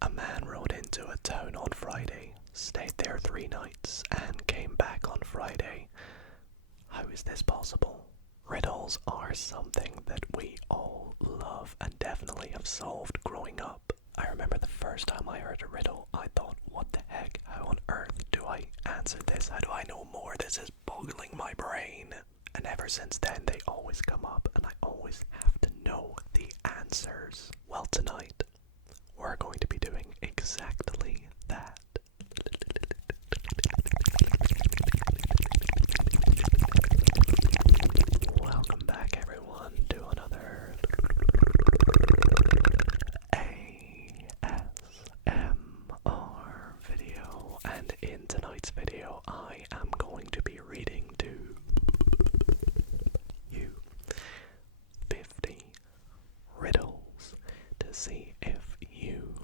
A man rode into a town on Friday, stayed there 3 nights, and came back on Friday. How is this possible? Riddles are something that we all love and definitely have solved growing up. I remember the first time I heard a riddle, I thought, what the heck? How on earth do I answer this? How do I know more? This is boggling my brain. And ever since then, they always come up, and I always have to know the answers. Well, tonight, we're going to be doing exactly that. Welcome back, everyone, to another ASMR video. And in tonight's video, I am going to be reading to you 50 riddles to see if you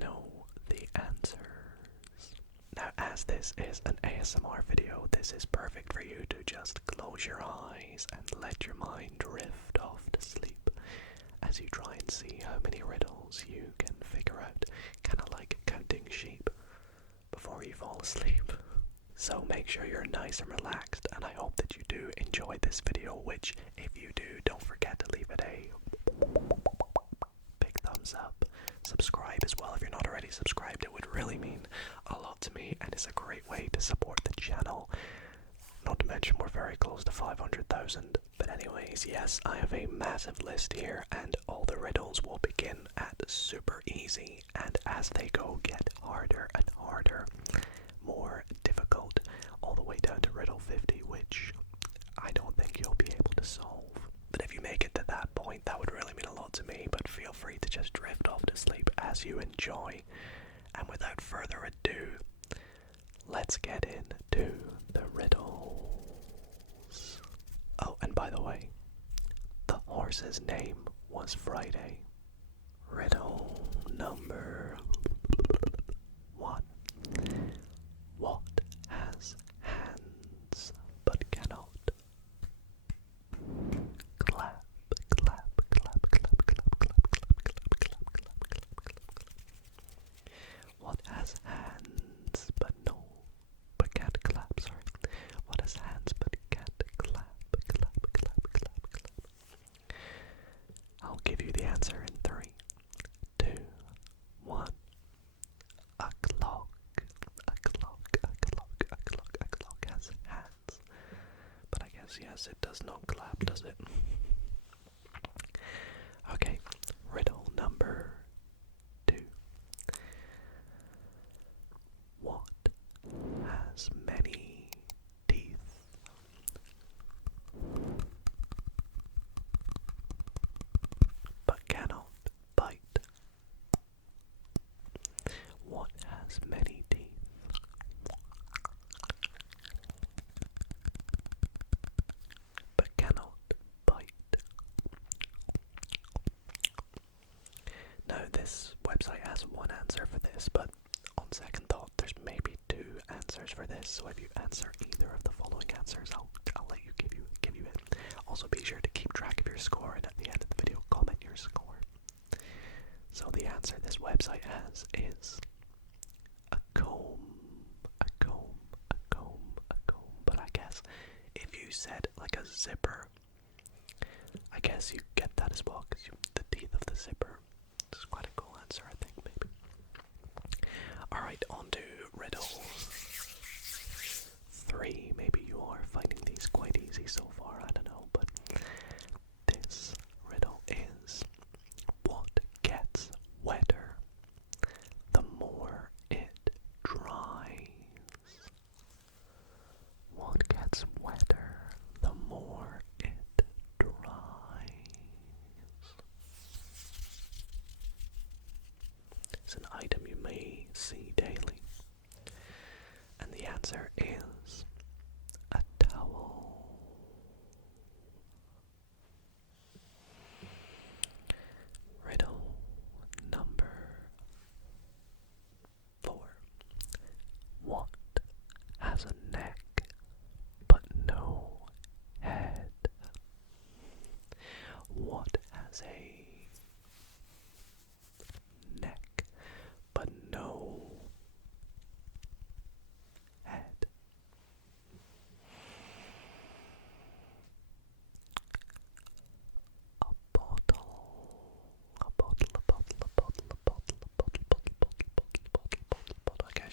know the answers. Now, as this is an ASMR video, this is perfect for you to just close your eyes and let your mind drift off to sleep as you try and see how many riddles you can figure out, kind of like counting sheep before you fall asleep. So make sure you're nice and relaxed, and I hope that you do enjoy this video, which, if you do, don't forget to leave it a big thumbs up. Subscribe as well if you're not already subscribed. It would really mean a lot to me, and it's a great way to support the channel. Not to mention we're very close to 500,000. But anyways, yes, I have a massive list here, and all the riddles will begin at super easy, and as they go, get harder and harder, more difficult, all the way down to riddle 50, which I don't think you'll be able to solve. But if you make it to that point, that would really mean a lot to me, but feel free to just drift off to sleep as you enjoy. And without further ado, let's get into the riddles. Oh, and by the way, the horse's name was Friday. Riddle number 1. What has hands but cannot clap, clap, clap, clap, clap, clap, clap, clap, clap, clap, clap. What has hands but can't clap, sorry. What has hands but can't clap, clap, clap, clap, clap. I'll give you the answer in 3, 2, 1. A clock, a clock, a clock, a clock, a clock has hands. But I guess, yes, it does not clap, does it? Okay, riddle number 2. What has many teeth but cannot bite? What has many teeth but cannot bite? Now, this website has one answer for this, but on second thought, there's maybe 2 answers for this. So if you answer either of the following answers, I'll let you give you it. Also, be sure to keep track of your score, and at the end of the video, comment your score. So the answer this website has is a comb, a comb, a comb, a comb. But I guess if you said like a zipper, I guess you get that as well, because the teeth of the zipper. It's quite a cool answer, I think, maybe. Alright, on to riddle 3. Maybe you are finding these quite easy so far, I don't know, but this riddle is: what gets wetter the more it dries? What gets wetter the more it dries? It's an item you may see daily. And the answer is a towel. Riddle number 4. What has a neck but no head? What has a neck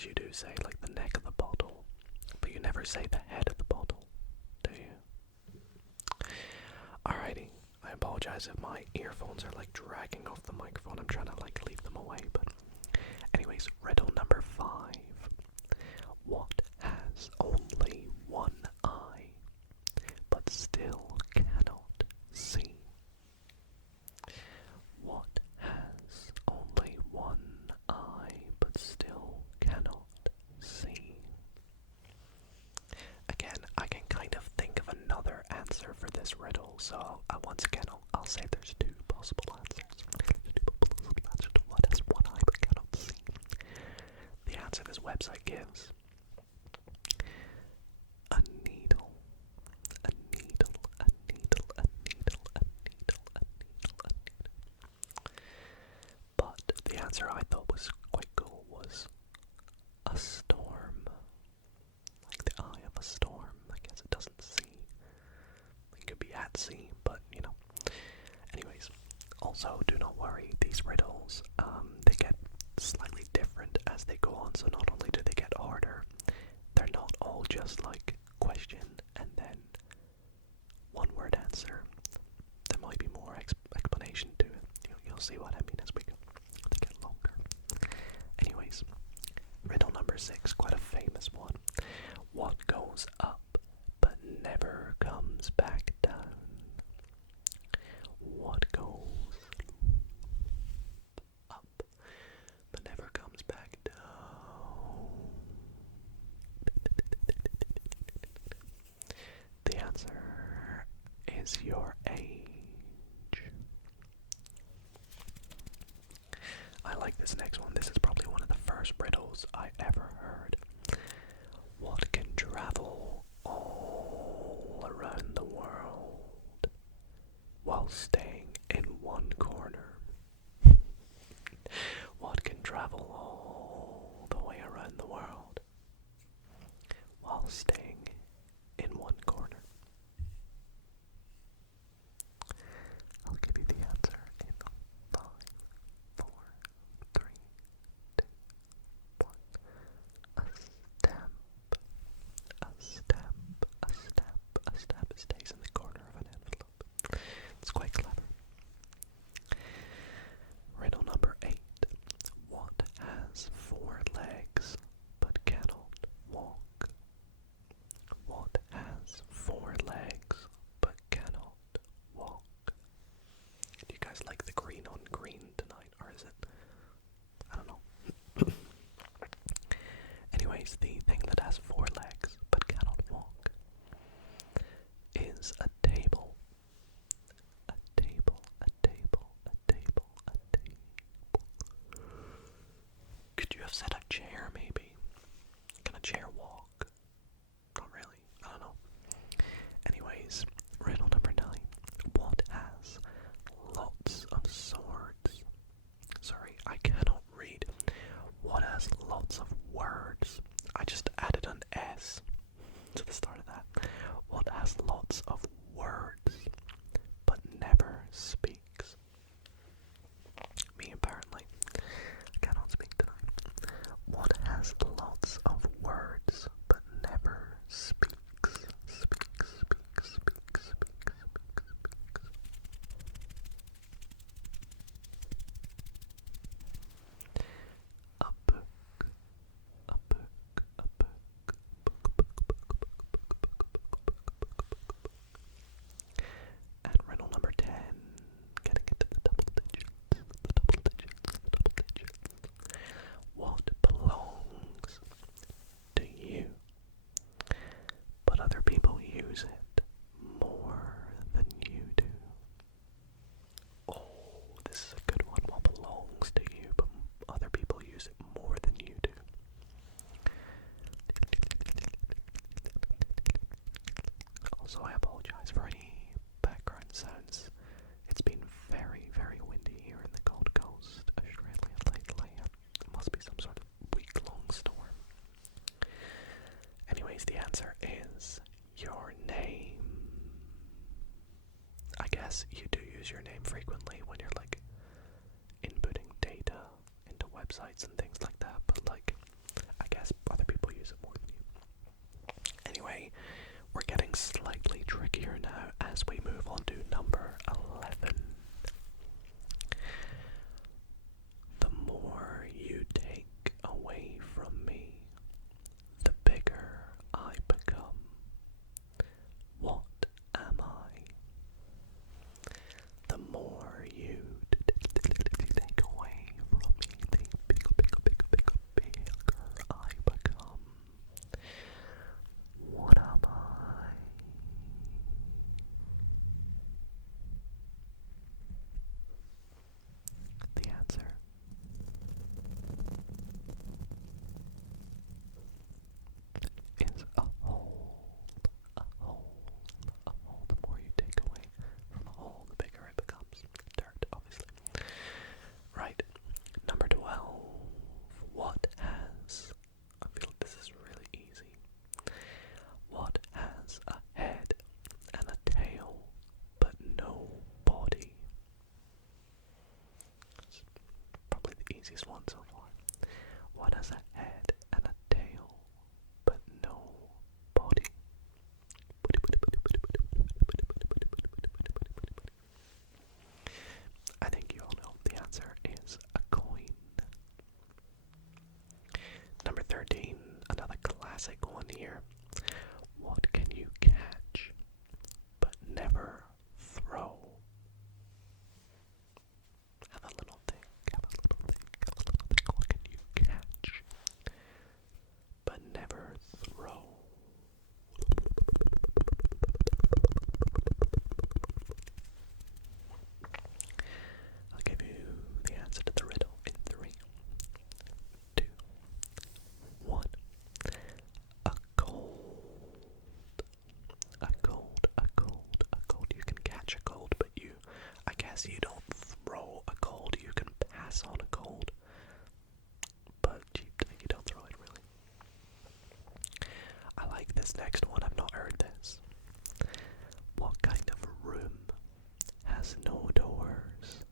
sometimes you do say like the neck of the bottle, but you never say the head of the bottle, do you? Alrighty, I apologize if my earphones are like dragging off the microphone. I'm trying to like leave them away, but anyways, riddle number 5. What has only one eye, but still cannot see? What has only one eye, but still cannot see? Again, I can kind of think of another answer for this riddle, so once again, I'll say there's 2 possible answers. What has one eye but cannot see? The answer this website gives: a needle, a needle, a needle, a needle, a needle, a needle, a needle. But the answer I thought was quite cool was a storm. Like the eye of a storm. I guess it doesn't see. It could be at sea, but you know. Anyways, also do not worry, these riddles, they get slightly different as they go on, so not only do they get harder, they're not all just like question and then one word answer. There might be more explanation to it. You'll see what I mean as we go. They get longer. Anyways, riddle number 6, quite a famous one. What goes up but never comes back down? What goes up but never comes back down? The answer is your age. I like this next one. This is probably one of the first riddles I ever heard. What can travel all around the world while staying in one corner? What can travel all the way around the world while staying in one corner? I'll give you the answer in 5, 4, 3, 2, 1. A stamp. A stamp. A stamp. A stamp stays in the corner of an envelope. It's quite clever. Riddle number 8. What has 4 legs but cannot walk? What has 4 legs but cannot walk? Do you guys like the green on green tonight, or is it? I don't know. Anyways, the thing that has 4 legs but cannot walk is a table. A table, a table, a table, a table. Could you have said a chair, maybe? Can a chair walk? Not really. I don't know. Anyways, riddle number 9. What has lots of swords? Sorry, I cannot read. What has lots of words? I just added an S to the start of that. What has lots of words but never speaks? Me, apparently. I cannot speak tonight. What has lots of words but never speaks? Speaks, speaks, speaks, speaks, speaks, speaks. A book, a book, a book, and riddle number 10, getting into the double digits, the double digits, the double digits. What belongs to you, but other people use it more than you do? Oh, this is a good one. What belongs to you, but other people use it more than you do? Also, I apologize for any background sounds. It's been very, very windy here in the Gold Coast, Australia lately. It must be some sort of week-long storm. Anyways, the answer is your name. I guess you do use your name frequently when you're like inputting data into websites and things like that, but like, I guess use it more than you. Anyway, we're getting slightly trickier now as we move on to number 11. The more you take away from me, the bigger I become. What am I? The more you take away from me, the bigger I become. What am I? The answer is a hole. A hole. A hole. The more you take away from a hole, the bigger it becomes. Dirt, obviously. Right. Number 12. What has... I feel like this is really easy. What has a head and a tail, but no body? It's probably the easiest one so far. What has a head and a tail, but no body? I think you all know the answer is a coin. Number 13, another classic one here. What can you catch but never throw? Have a little think, have a little think, have a little think. What can you catch but never throw? I'll give you the answer to the riddle in 3, 2, 1. A cold. A cold, a cold, a cold. You can catch a cold, but I guess you don't throw a cold. You can pass on a cold, but you don't throw it really. I like this next one. I've not heard this. What kind of room has no doors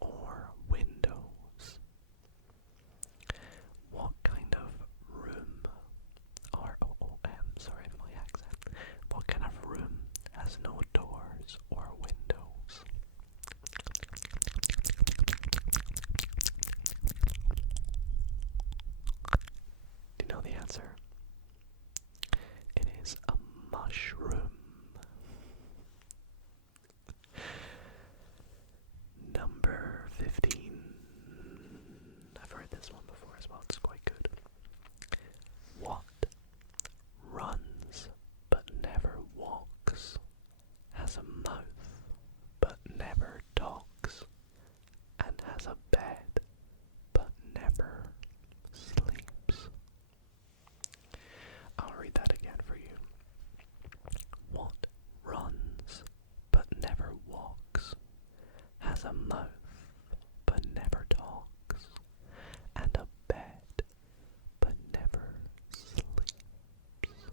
or windows? What kind of room, R-O-O-M, sorry for my accent. What kind of room has no doors or windows? Do you know the answer? It is a mushroom. Number 15. I've heard this one before as well, it's quite good. What runs but never walks, has a mouth but never talks, and has a bed but never sleeps? I'll read that again for you. What runs but never walks, has a mouth but never talks, and a bed but never sleeps?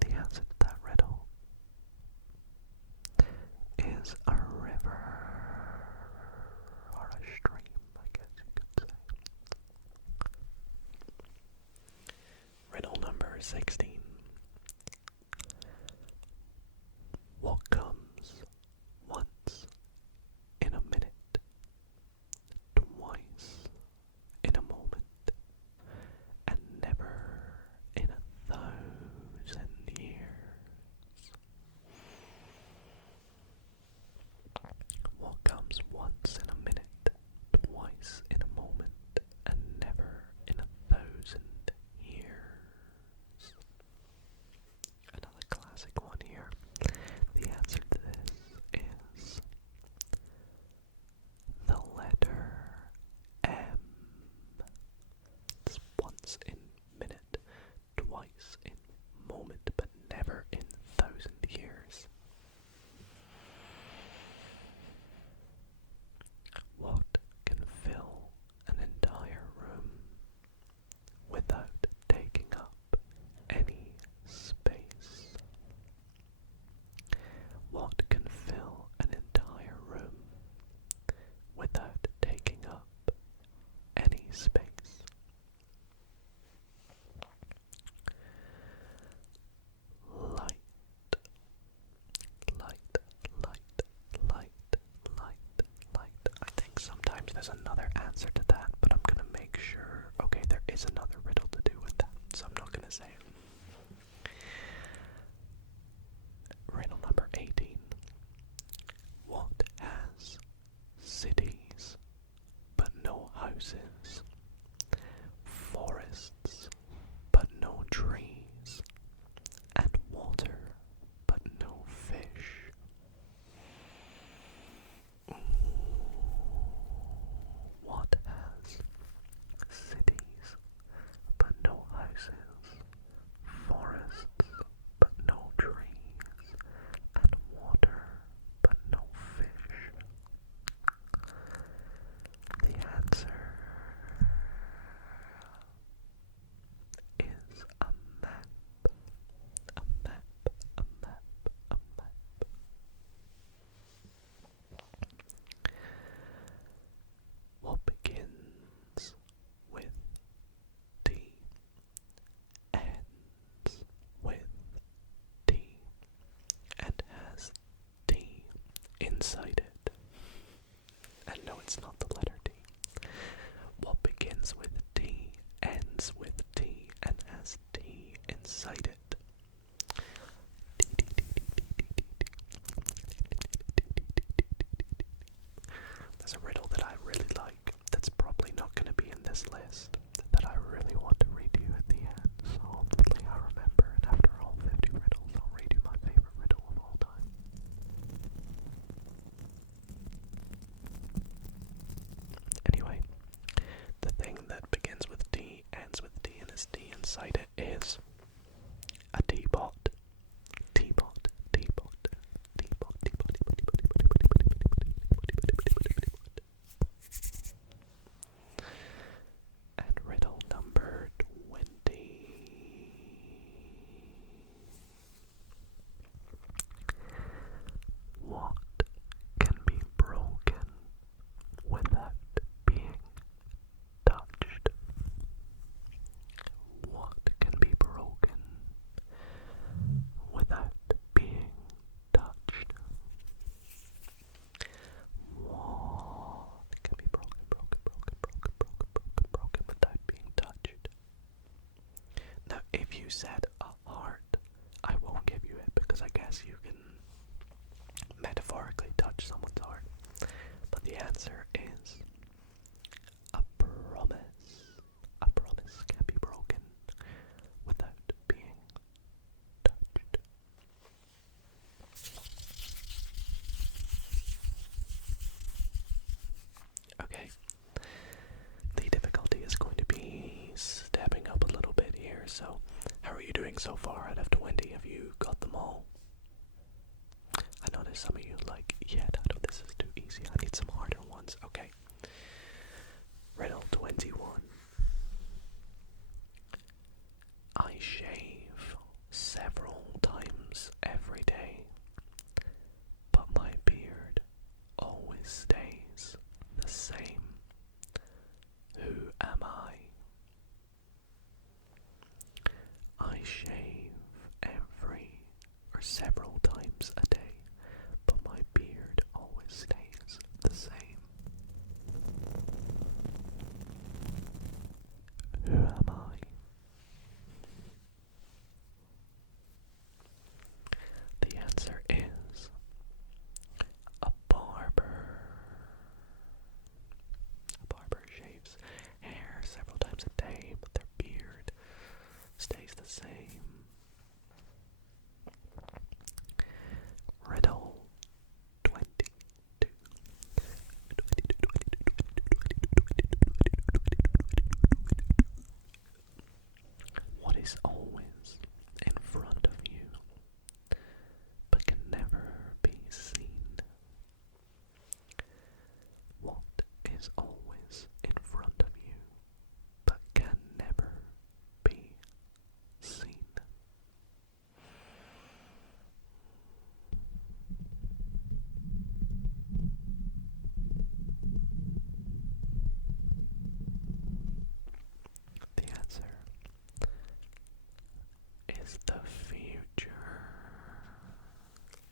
The answer to that riddle is a river, or a stream, I guess you could say. Riddle number 16. What comes once in a minute, twice in a moment, and never in 1,000 years? What comes once in a minute, twice in a moment, and never in 1,000 years? there's another answer to that, but I'm gonna make sure. Okay, there is another riddle to do with that, so I'm not gonna say it. Riddle number 18. What has cities but no houses, forests but no trees, and water but no fish? What has cities but no houses, forests but no trees, and water but no fish? The answer is a map. A map, a map, a map. What begins with D, ends with D, and has D inside it? And no, it's not the letter D. What begins with D, ends with D, and has D inside it? There's a riddle that I really like that's probably not going to be in this list that I really want to read you at the end. So hopefully I remember, and after all 50 riddles, I'll read you my favorite riddle of all time. Anyway, the thing that begins with D, ends with D, and has D inside it is a teapot. Teapot, teapot, teapot, teapot, teapot, and riddle number 20. What can be broken without being touched? What can be broken without being touched? What can be broken without being touched? Now, if you said a heart, I won't give you it because I guess you can metaphorically touch someone's heart. But the answer is a promise. A promise can be broken without being touched. Okay. The difficulty is going to be stepping up a little bit here, so how are you doing so far out of 20? Have you got them all? I know there's some of you like, yeah, Dido, this is too easy. I need some harder ones. Okay. Riddle 21. I shave several times every day, but my beard always stays the same. Who am I? I shave several times a day, but my beard always stays the same. Who am I? The answer is a barber. A barber shaves hair several times a day, but their beard stays the same. Riddle 22. What is always in front of you, but can never be seen? What is always in front of you, but can never be seen? The answer is the future.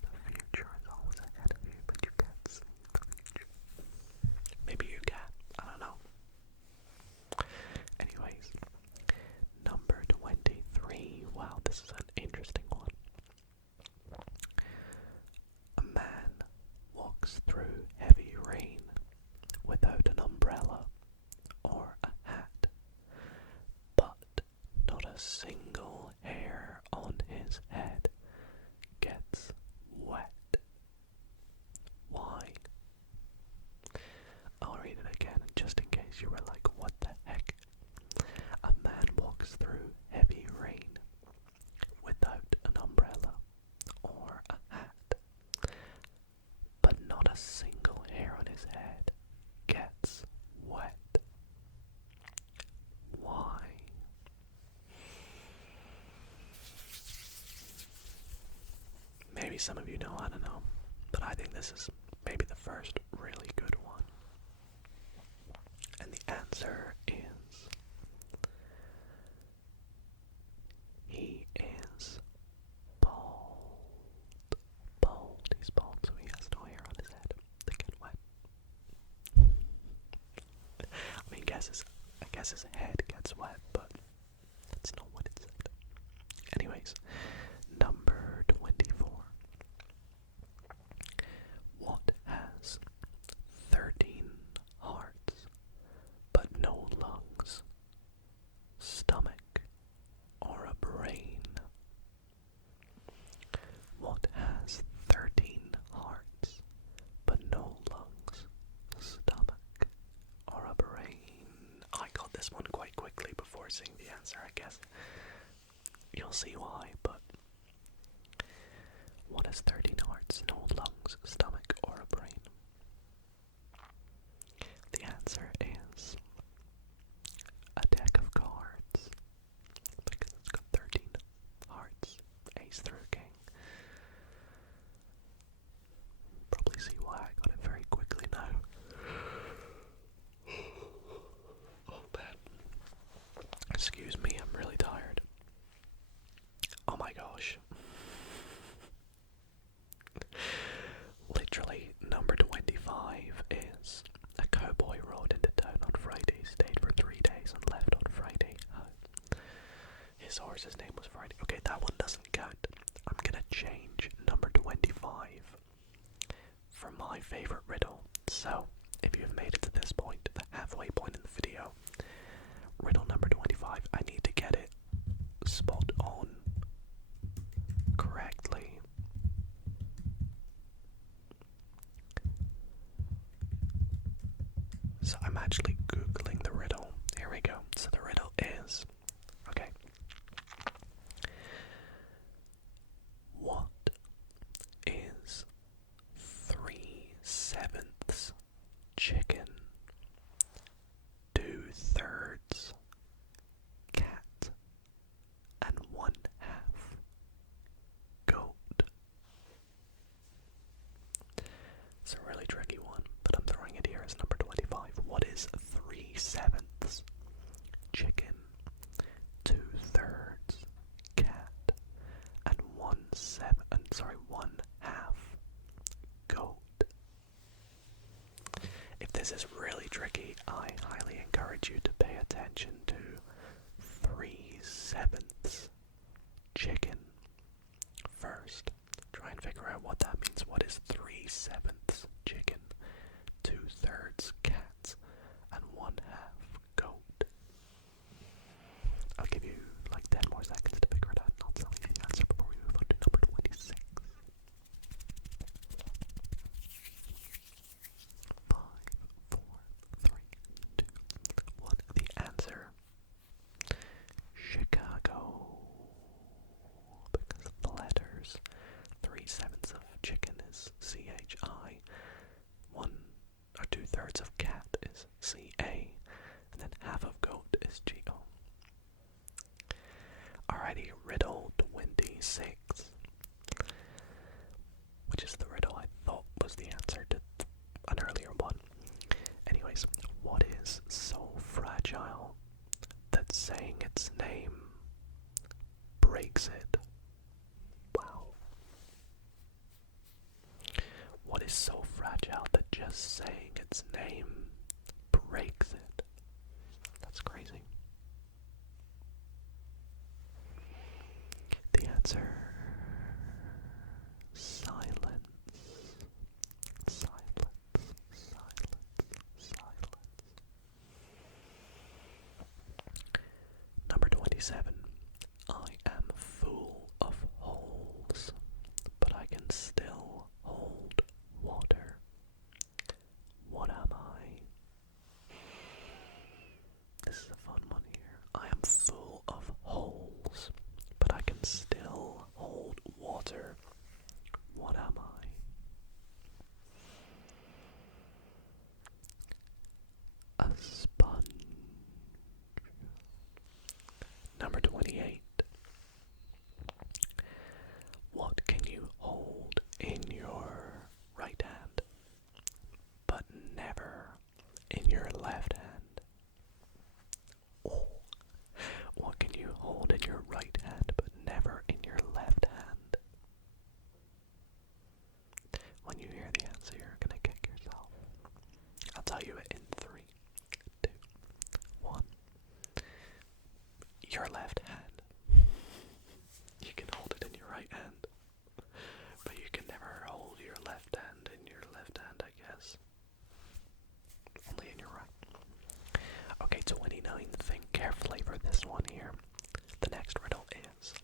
The future is always ahead of you, but you can't see the future. Maybe you can. single hair on his head gets wet. Why? I'll read it again just in case you were like, what the heck? A man walks through heavy rain without an umbrella or a hat, but not a single hair on his head gets wet. Why? Maybe some of you know, I don't know, but I think this is maybe the first really good one. And the answer is he is bald. Bald. He's bald, so he has no hair on his head to get wet. I mean, I guess his head gets wet, but that's not what it said. Anyways, number 24. What has 13 hearts but no lungs, stomach, or a brain? What has 13 hearts but no lungs, stomach, or a brain? I got this one quite quickly before seeing the answer, I guess. You'll see why, but what has 13 hearts, no lungs, stomach, or a brain? The answer is a deck of cards, because it's got 13 hearts, ace through king. Probably see why I got it very quickly now. Oh man. Excuse me, I'm really tired. Oh my gosh. Literally, number 25 is a cowboy rode into town on Friday, stayed for 3 days, and left on Friday. His horse's name was Friday. Okay, that one doesn't count. I'm gonna change number 25 for my favorite riddle. So, if you've made it to this point, the halfway point in the video, riddle number 25, I need to get it spot on correctly. So I'm actually Googling the riddle. Here we go. So the riddle is, okay. What is 3/7 chicken, 2/3 cat, and 1/2 goat? It's a really tricky one, but I'm throwing it here as number 25. What is 3/7 chicken, 2/3 cat, and 1/2 goat? If this is really tricky, I highly encourage you to pay attention to 3/7 chicken first. Try and figure out what that means. What is 3/7 chicken, 2/3 cat, and 1/2 goat? I'll give you like 10 more seconds to figure it out, and I'll tell you the answer before we move on to number 26. 5, 4, 3, 2, 1. The answer, Chicago. Because the letters 3/7 of chicken is CHI, 2/3 of cat is CA, and then half of goat is GO. Alrighty, riddle 26, which is the riddle I thought was the answer to an earlier one. Anyways, what is so fragile that saying its name breaks it? Wow. What is so fragile that just saying its name breaks it? That's crazy. The answer, silence. Silence, silence, silence. Number 27. A sponge. Number 28. What can you hold in your right hand, but never in your left hand? Oh. What can you hold in your right hand, but never in your left hand? When you hear the answer, you're gonna kick yourself. I'll tell you it in 3, 2, 1. Your left hand. You can hold it in your right hand, but you can never hold your left hand in your left hand, I guess. Only in your right. Okay, 29. Think carefully for this one here. The next riddle is,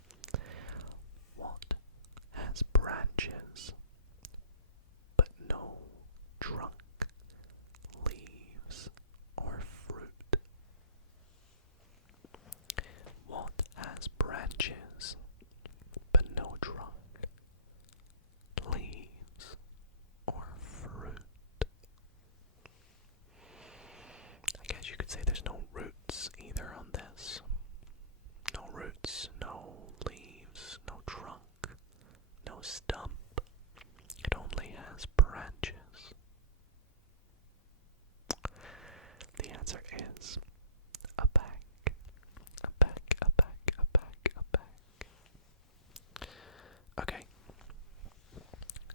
what has branches but no trunk, leaves, or fruit? What has branches but no trunk, leaves, or fruit? I guess you could say there's no roots either on this. No roots, no leaves, no trunk, no stump. It only has branches. The answer is a back. A back, a back, a back, a back. Okay.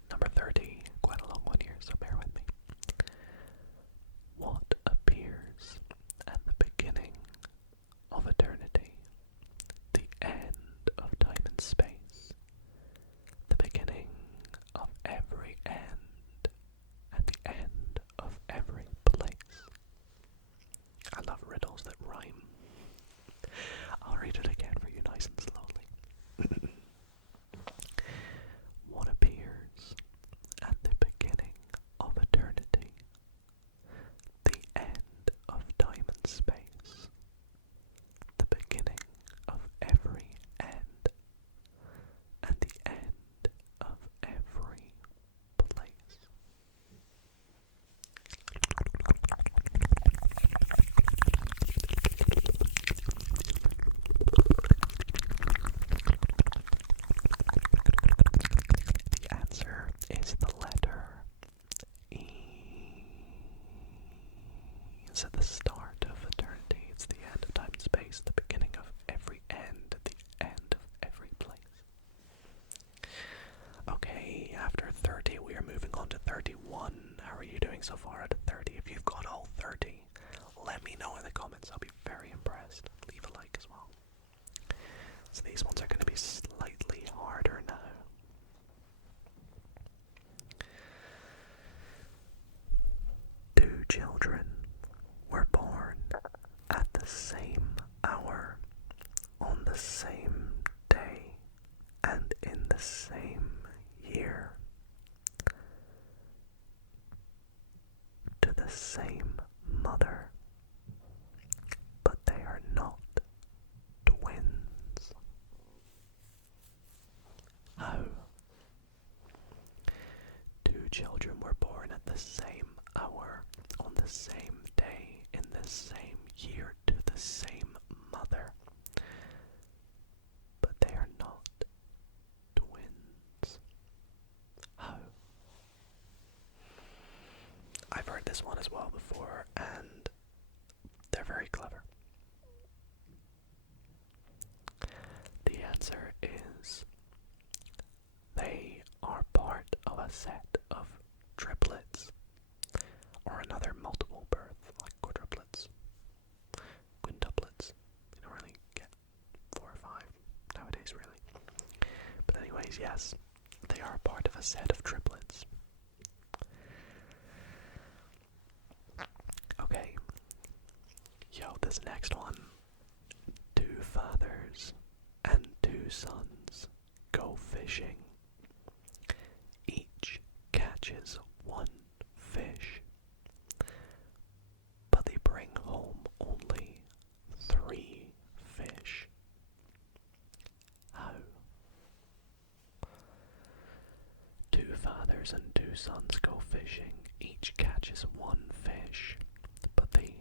Number 30. Quite a long one here, so bear with me. What appears at the beginning of eternity, the end of time and space, the beginning of every end, and the end of every place? I love riddles that rhyme. I'll read it again for you nice and slowly. What appears at the beginning of eternity, the end of time and space, the beginning of every end, and the end of every place? The answer is the letter E. It's at the start of eternity. It's the end of time and space, the beginning of every end, the end of every place. Okay, after 30, we are moving on to 31. How are you doing so far out of 30? If you've got all 30, let me know in the comments. I'll be very impressed. Leave a like as well. So these ones are going to be slightly harder now. Two children were born at the same hour, on the same day, and in the same year, to the same mother, but they are not twins. How? Two children were born at the same hour, on the same day, in the same year, to the same mother, but they are not twins. How? I've heard this one as well before, and they're very clever. The answer is, they are part of a set of triplets, or another multiple birth, like quadruplets, quintuplets. You don't really get 4 or 5 nowadays, really. But anyways, yes, they are part of a set of triplets. Okay. Yo, this next one. 2 fathers and 2 sons go fishing. Each catches 1 fish, but they bring home only 3 fish. How? 2 fathers and 2 sons go fishing. Each catches 1 fish, but they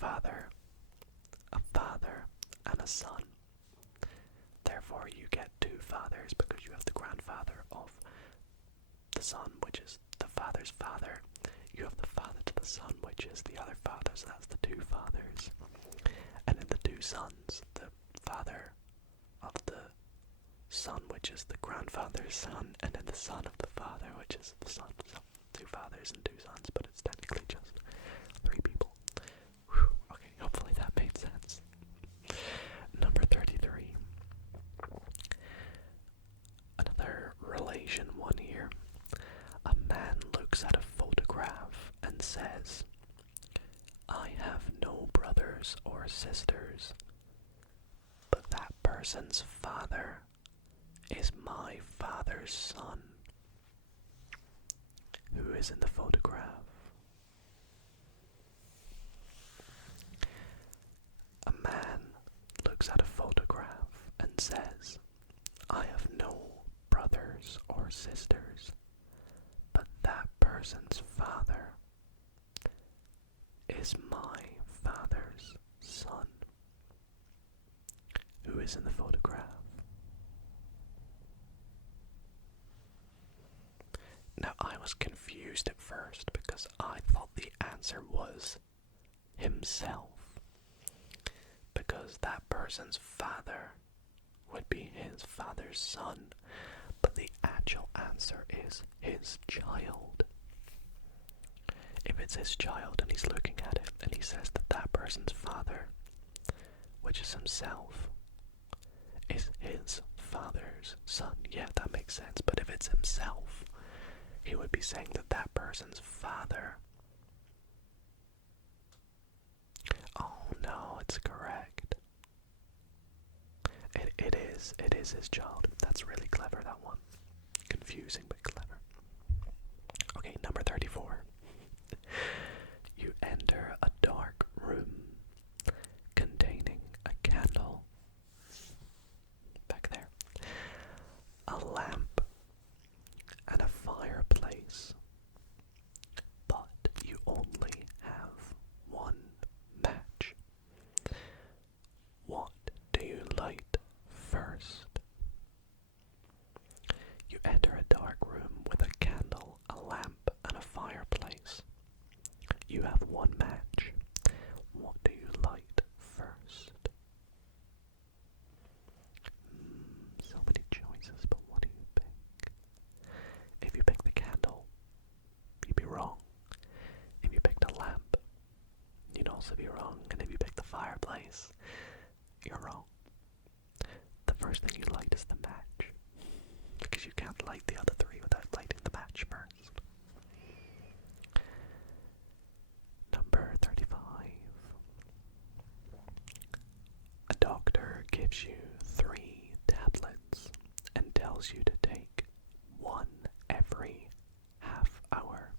grandfather, a father, and a son. Therefore, you get two fathers because you have the grandfather of the son, which is the father's father. You have the father to the son, which is the other father, so that's the two fathers. And in the two sons, the father of the son, which is the grandfather's son, and then the son of the father, which is the son. So, two fathers and two sons, but it's technically just three people. Whew. Okay, hopefully that made sense. Number 33. Another relation one here. A man looks at a photograph and says, I have no brothers or sisters, but that person's father is my father's son. Who is in the photograph? A man looks at a photograph and says, I have no brothers or sisters, but that person's father is my father's son. Who is in the photograph? Now, I was confused at first because I thought the answer was himself, because that person's father would be his father's son, but the actual answer is his child. If it's his child and he's looking at it and he says that that person's father, which is himself, is his father's son, yeah, that makes sense. But if it's himself, he would be saying that that person's father. Oh no, it's correct. It is his child. That's really clever, that one. Confusing but clever. Okay, number 34. You enter a dark room containing a candle. Back there. A lamp and a fireplace. But you only have one match. What do you light first? You enter a dark room with a candle, a lamp, and a fireplace. You have one match. What do you light first? So many choices, but what do you pick? If you pick the candle, you'd be wrong. If you picked a lamp, you'd also be wrong. And if you pick the fireplace, you're wrong. The first thing you light is the match, because you can't light the other three without lighting the match first. Number 35. A doctor gives you 3 tablets and tells you to take one every half hour.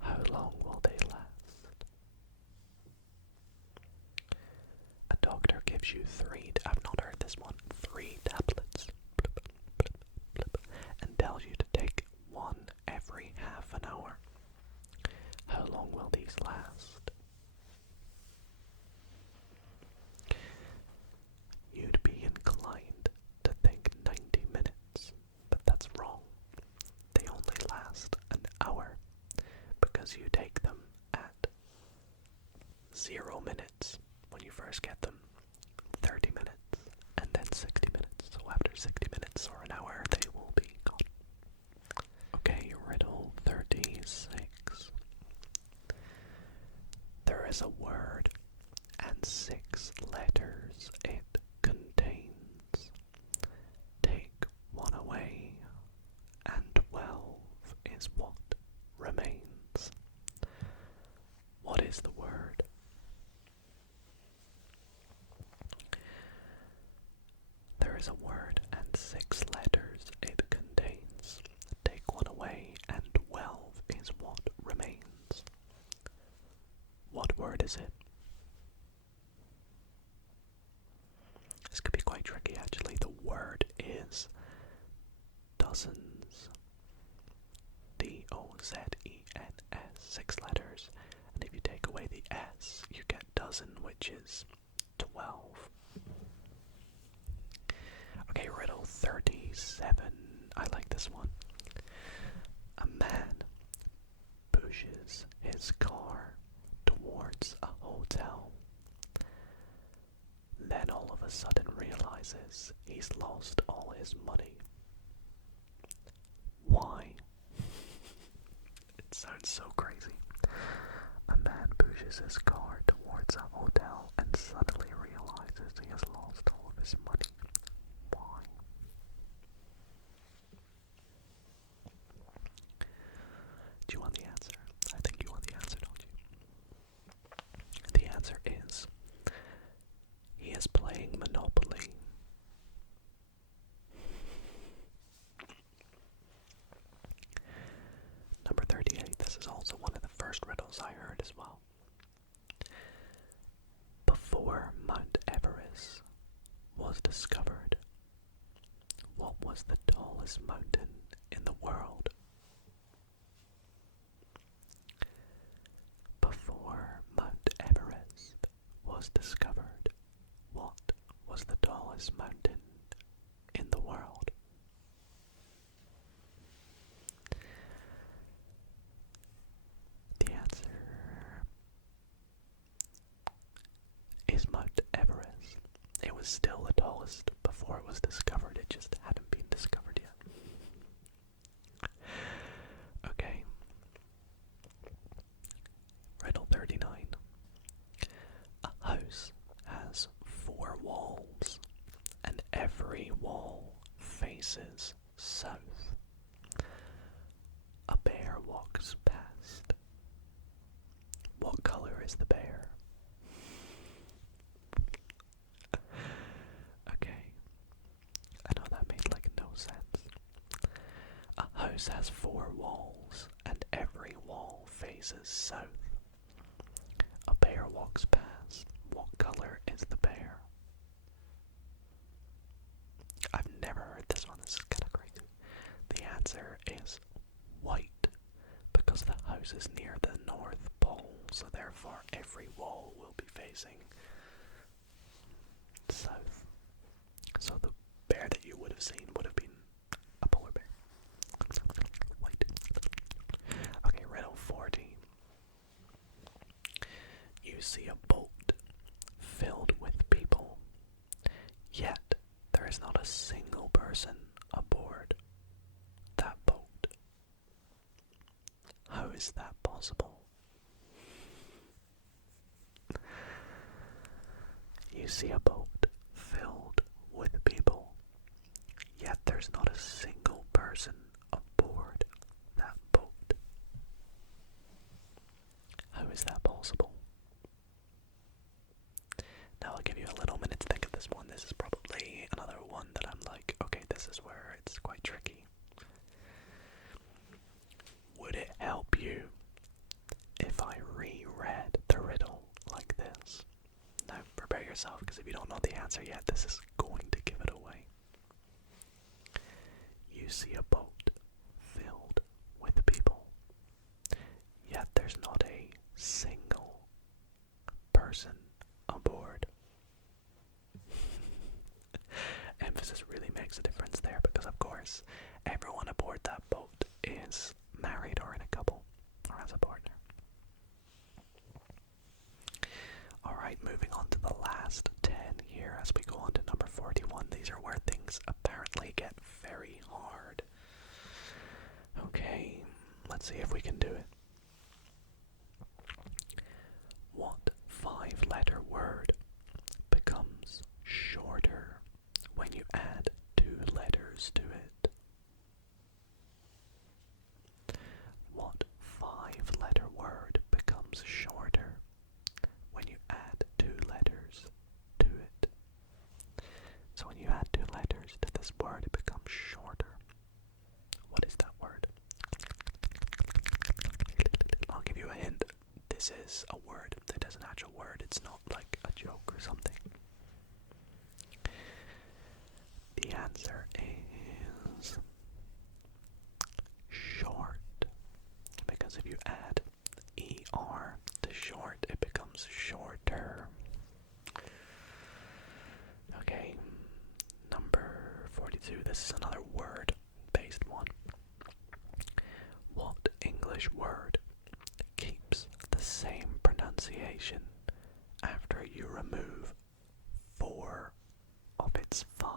How long will they last? A doctor gives you 3, I've not heard this one, 3 tablets, blip, blip, blip, and tells you to take one every half an hour. How long will these last? You'd be inclined to think 90 minutes, but that's wrong. They only last an hour, because you take them at 0 minutes when you first get them, 30 minutes, and then 60 minutes. So after 60 minutes or an hour, they will be gone. Okay, riddle 36. There is a word and 6 letters it contains. Take one away, and 12 is what remains. What is the word? There is a word and 6 letters it contains. Take one away, and 12 is what remains. What word is it? This could be quite tricky, actually. The word is dozens. D-O-Z-E-N-S, 6 letters. And if you take away the the S, you get dozen, which is 12. Okay, riddle 37. I like this one. A man pushes his car towards a hotel. Then all of a sudden realizes he's lost all his money. Why? It sounds so crazy. A man pushes his car towards a hotel and suddenly realizes he has lost all of his money. Why? Do you want the answer? I think you want the answer, don't you? The answer is, he is playing Monopoly. Number 38. This is also one of the first riddles I heard as well. Before Mount Everest was discovered, what was the tallest mountain in the world? Before Mount Everest was discovered, what was the tallest mountain in the world? The answer is Mount Everest. It was still the tallest before it was discovered, it just hadn't been discovered yet. Okay. Riddle 39. A house has 4 walls, and every wall faces south. A bear walks past. What color is the bear? Okay. I know that made like no sense. A house has 4 walls, and every wall faces south. A bear walks past. What color is the bear? I've never heard this one. This is kind of crazy. The answer is white, because the house is near the North Pole, so therefore every wall will be facing south. So the bear that you would have seen would have been a polar bear. White. Okay, riddle 40. You see a boat filled with people, yet there is not a single person aboard that boat. How is that possible? You see a boat filled with people, yet there's not a single person aboard that boat. How is that possible? Now I'll give you a little minute to think of this one. This is probably another one that I'm like, okay, this is where it's quite tricky. Would it help you if I reread the riddle like this? Now prepare yourself, because if you don't know the answer yet, this is going to give it away. You see a boat filled with people, yet there's not a single person aboard. Emphasis really makes a difference there, because of course everyone aboard that boat is married or in a couple or has a partner. Alright, moving on to the last 10 here as we go on to number 41. These are where things apparently get very hard. Okay, let's see if we can do it. What 5-letter word becomes shorter when you add 2 letters to it? What 5-letter word becomes shorter when you add 2 letters to it? So when you add 2 letters to this word, it becomes shorter. What is that word? I'll give you a hint. This is a word. It is an actual word. It's not like a joke or something. The answer is short. Because if you add ER to short, it becomes pronunciation after you remove 4 of its 5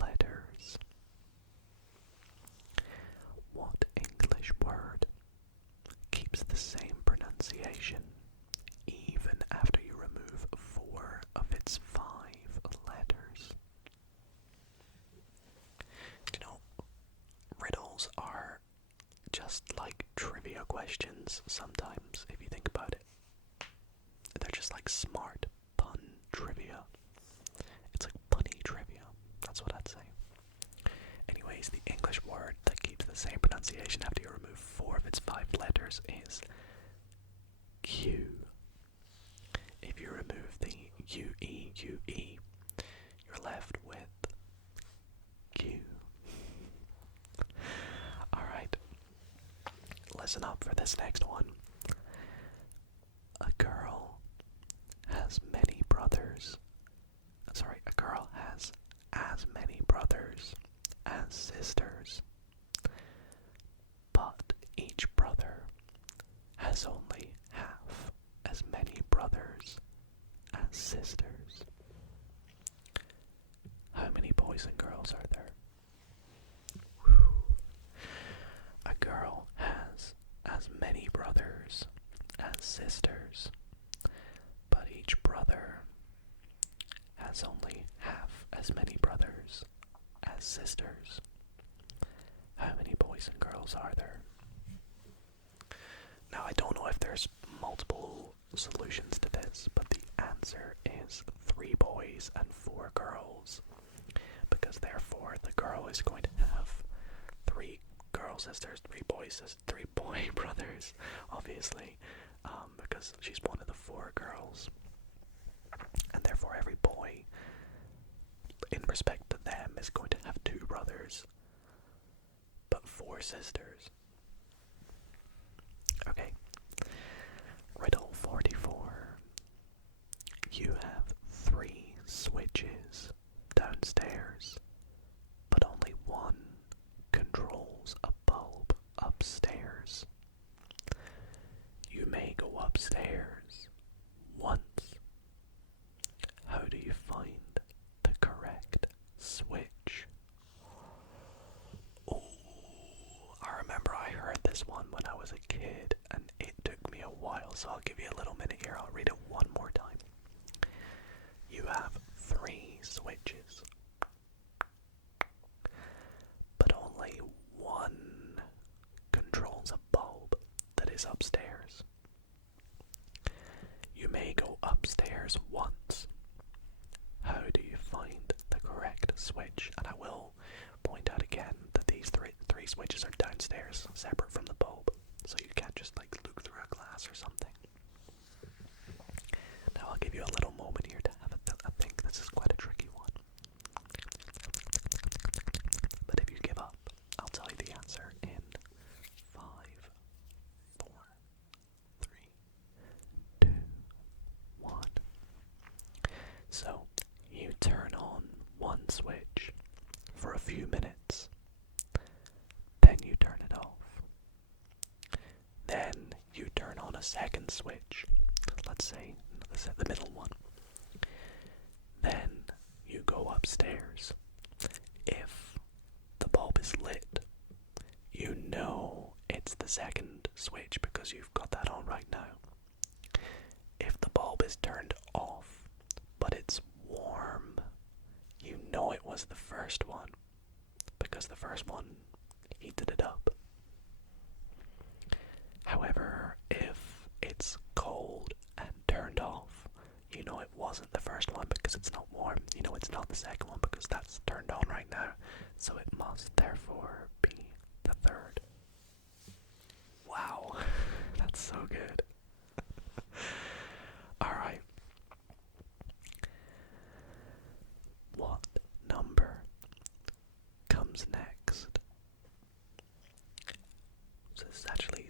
letters? What English word keeps the same pronunciation even after you remove 4 of its 5 letters? You know, riddles are just like trivia questions sometimes, if you think about it. They're just like smart pun trivia. It's like punny trivia. That's what I'd say. Anyways, the English word that keeps the same pronunciation after you remove 4 of its 5 letters is Q. If you remove the UE, you're left with Q. Alright, listen up for this next one. A girl has many brothers. A girl has as many brothers as sisters, but each brother has only half as many brothers as sisters. How many boys and girls are there? Whew. A girl has as many brothers as sisters, but each brother has only half as many brothers as sisters. How many boys and girls are there? Now, I don't know if there's multiple solutions to this, but the answer is 3 boys and 4 girls, because therefore the girl is going to have 3 girl sisters, 3 boy brothers, obviously, because she's one of the 4 girls, and therefore every boy, in respect to them, is going to have 2 brothers, but 4 sisters. Okay. Riddle 44. You have 3 switches downstairs, but only one controls a bulb upstairs. You may go upstairs once. How do you find the correct switch? Oh, I remember I heard this one when I was a kid, and it took me a while, so I'll give you a little minute here. I'll read it one more time. You have 3 switches, but only one controls a bulb that is upstairs. You may go upstairs once. How do you find the correct switch? And I will point out again that these three switches are downstairs, separate from the bulb, so you can't just like look through a glass or something. Now I'll give you a little moment here to have a think. This is quite a tricky one. But if you give up, I'll tell you the answer in 5, 4, 3, 2, 1. So, you turn on one switch for a few minutes, then you turn it off. Then you turn on a second switch, let's say the middle one. Then you go upstairs. If the bulb is lit, you know it's the second switch because you've got that on right now. If the bulb is turned off, but it's warm, you know it was the first one because the first one heated it up. However, if it's cold and turned off, you know it wasn't the first one because it's not warm. You know it's not the second one because that's turned on right now. So it must therefore be the third. Wow, that's so good. Alright. What number comes next? So this is actually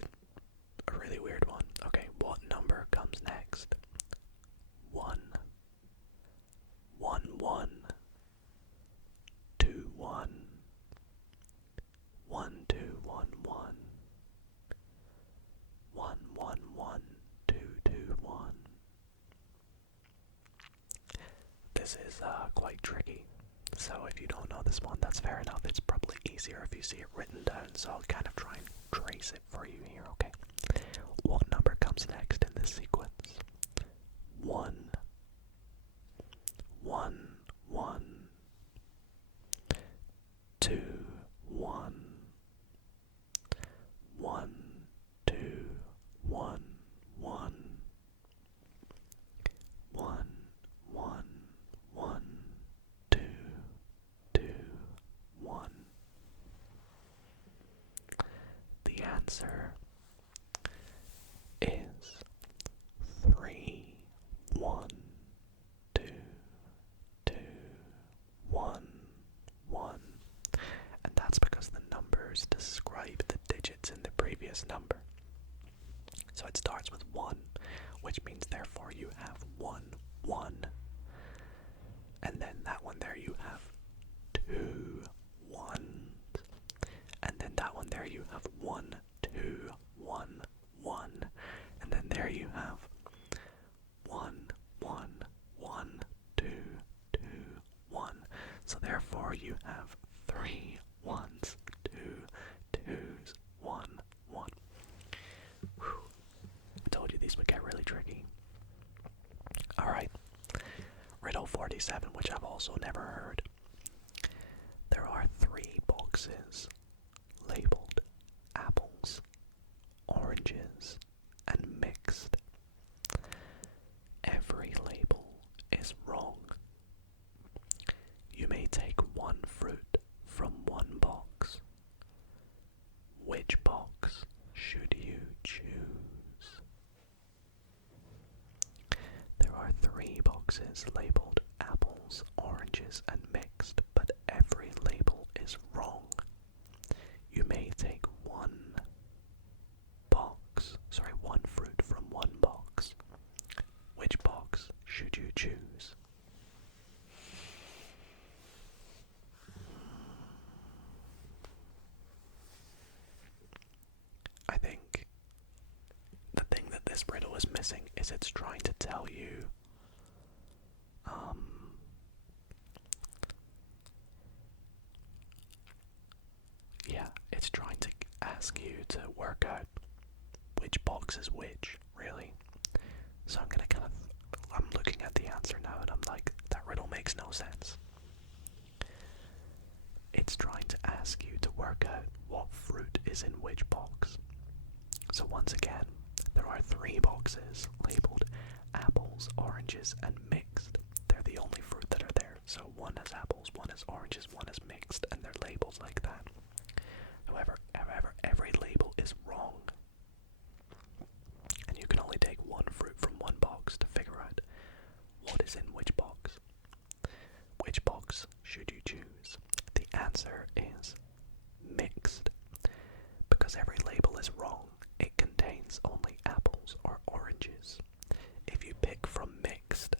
a really weird one. Okay, what number comes next? 1, 1, 1, this is quite tricky. So if you don't know this one, that's fair enough. It's probably easier if you see it written down, so I'll kind of try and trace it for you here, okay? What number comes next in this sequence? 1, 1, 1, 2, 1, 1, 2, 1, 1, 1, 1, 1, 2, 2, 1. The answer is 3, 1, 2, 2, 1, 1. And that's because the numbers describe the digits in the previous number. So it starts with 1, which means therefore you have 1, 1. And then that one there you have 2 ones. And then that one there you have 1, 2, 1, 1. And then there you have 1, 1, 1, 2, 2, 1. So therefore you have 3 ones, 2 twos, 1, 1. Whew. I told you these would get really tricky. Alright. Riddle 47, which I've also never heard. There are 3 boxes labeled apples, oranges, and mixed. Every label is wrong. You may take one fruit from one box. Which box should you choose? There are 3 boxes labeled apples, oranges, and mixed, but every label is wrong. You may take one fruit from one box. Which box should you choose? I think the thing that this riddle is missing is it's trying to tell you it's trying to ask you to work out which box is which, really. So I'm looking at the answer now and I'm like, that riddle makes no sense. It's trying to ask you to work out what fruit is in which box. So once again, there are 3 boxes labeled apples, oranges, and mixed. They're the only fruit that are there. So one has apples, one has oranges, one is mixed, and they're labeled like that. However, every label is wrong. And you can only take one fruit from one box to figure out what is in which box. Which box should you choose? The answer is mixed. Because every label is wrong, it contains only apples or oranges. If you pick from mixed,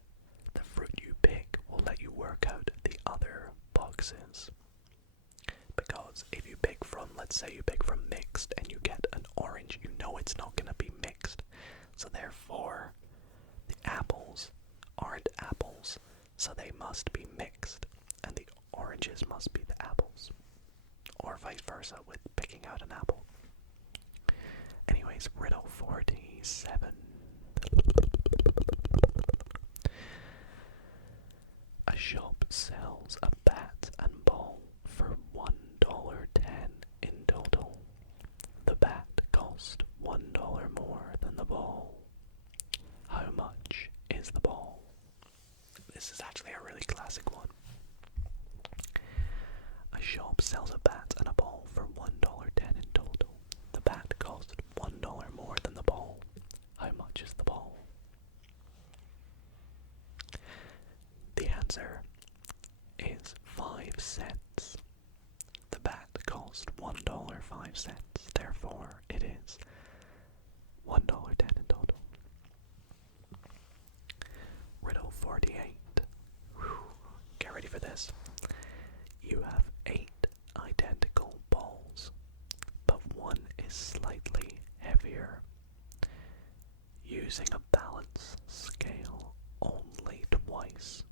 the fruit you pick will let you work out the other boxes. Because if you pick from, let's say you pick from mixed and you get an orange, you know it's not going to be mixed. So therefore, the apples aren't apples, so they must be mixed, and the oranges must be the apples. Or vice versa with picking out an apple. Anyways, riddle 47. A shop sells a bat and ball for $1.10 in total. The bat cost $1 more than the ball. How much is the ball? This is actually a really classic one. A shop sells a bat and a ball for $1.10 in total. The bat cost $1 more than the ball. How much is the ball? The answer is 5 cents. The bat cost $1.05. Therefore, it is $1.10 in total. Riddle 48. Whew. Get ready for this. You have 8 identical balls, but one is slightly heavier. Using a balance scale only twice,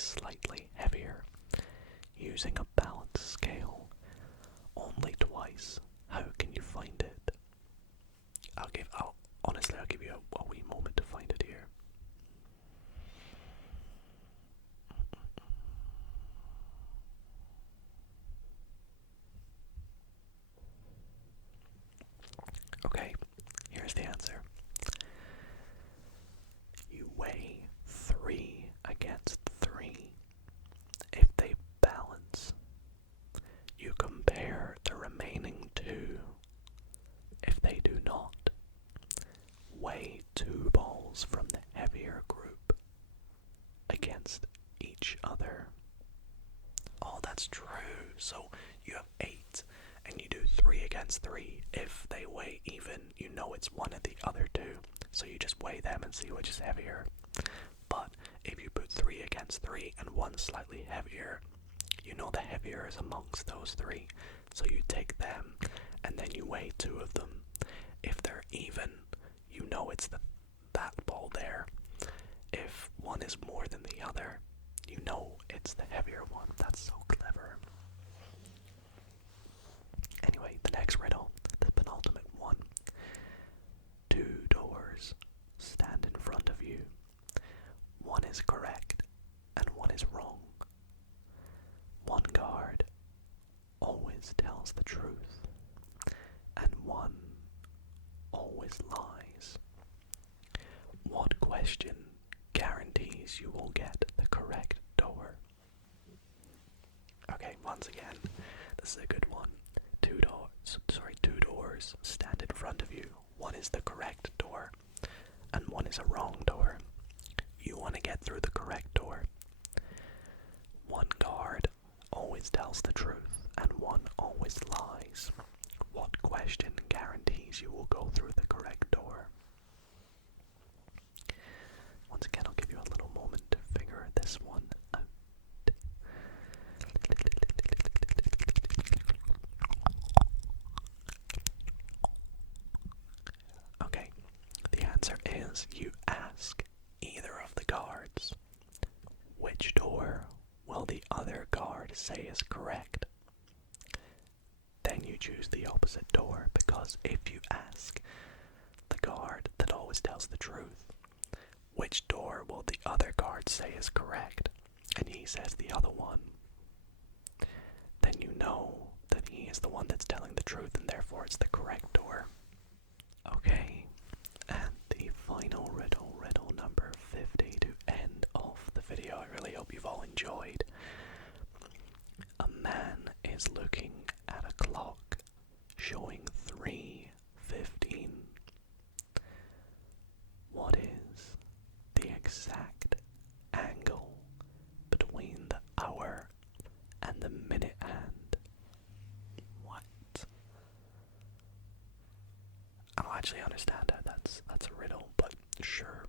is slightly heavier. Using a balance scale only twice. How can you find it? Honestly, I'll give you a wee moment to find it here. Okay, here's the answer. You weigh 3 against 3. If they balance, you compare the remaining 2. If they do not, weigh 2 balls from the heavier group against each other. Oh, that's true. So you have 8 and you do 3 against 3. If they weigh even, you know it's one of the other 2. So you just weigh them and see which is heavier. But if you put 3 against 3 and one slightly heavier, you know the heavier is amongst those 3. So you take them and then you weigh 2 of them. If they're even, you know it's that ball there. If one is more than the other, you know it's the heavier one. That's so clever. Anyway, the next riddle, the penultimate one. 2 doors stand in front of you. One is correct and one is wrong. One guard always tells the truth and one always lies. What question guarantees you will get the correct door? Okay, once again, this is a good one. Two doors stand in front of you. One is the correct door and one is a wrong door. You want to get through the correct door. One guard always tells the truth and one always lies. What question guarantees you will go through the correct door? Once again, I'll give you a little moment to figure this one out. Okay, the answer is you ask either of the guards, which door will the other guard say is correct? Then you choose the opposite door, because if you ask the guard that always tells the truth, which door will the other guard say is correct, and he says the other one, then you know that he is the one that's telling the truth and therefore it's the correct door. Okay, and the final riddle number 50 to end off the video. I really hope you've all enjoyed. A man is looking at a clock showing 3:15. What is the exact angle between the hour and the minute hand? What? I don't actually understand how that's a riddle, but sure.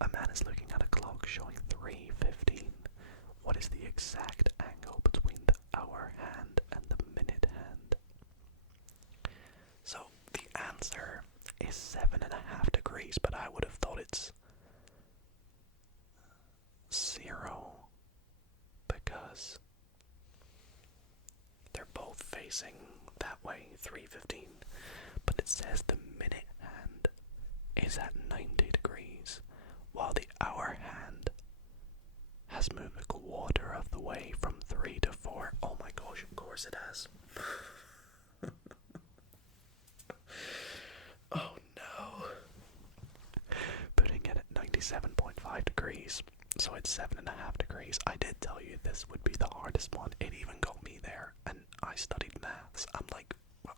A man is looking at a clock showing 3:15. What is the exact angle between the hour hand and the minute hand? So the answer is 7.5 degrees, but I would have thought it's 0 because they're both facing that way, 3:15. But it says the minute hand is at 90 degrees, while the hour hand has moved a quarter of the way from 3 to 4. Oh my gosh, of course it has. Oh no. Putting it at 97.5 degrees, so it's 7.5 degrees. I did tell you this would be the hardest one. It even got me there, and I studied maths. I'm like, well,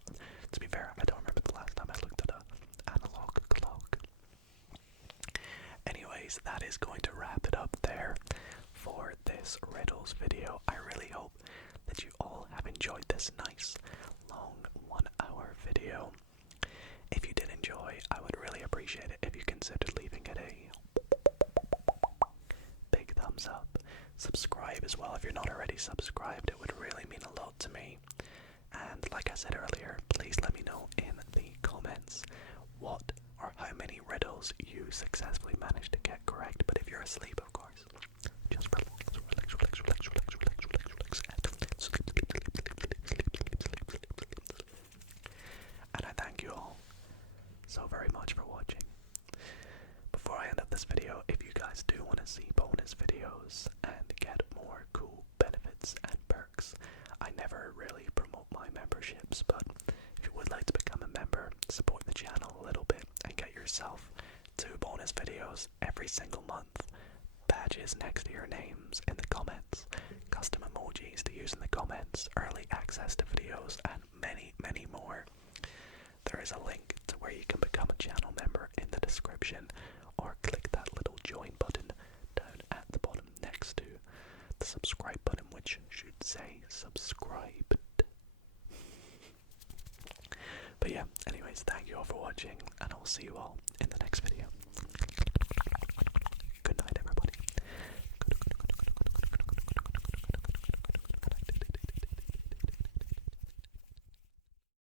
to be fair, I don't remember the last time I looked at an analog clock. Anyways, that is going to wrap it up there for this riddles video. I really hope that you all have enjoyed this nice long 1 hour video. If you did enjoy, I would really appreciate it if you considered leaving it a big thumbs up. Subscribe as well if you're not already subscribed. It would really mean a lot to me. And like I said earlier, please let me know in the comments what or how many riddles you successfully managed to get correct. But if you're asleep, of course, just relax, relax, relax, relax, relax, relax, relax, relax, and sleep, sleep, sleep, sleep, sleep, sleep, sleep, sleep, sleep, sleep. And I thank you all so very much for watching. Before I end up this video, if you guys do want to see bonus videos and get more cool benefits and perks, I never really promote my memberships, but if you would like to become a member, support the channel a little bit, and get yourself 2 bonus videos every single month, badges next to your names in the comments, custom emojis to use in the comments, early access to videos, and many, many more. There is a link to where you can become a channel member in the description, or click that little join button down at the bottom next to the subscribe button, which should say subscribed. But yeah, anyways, thank you all for watching, and I'll see you all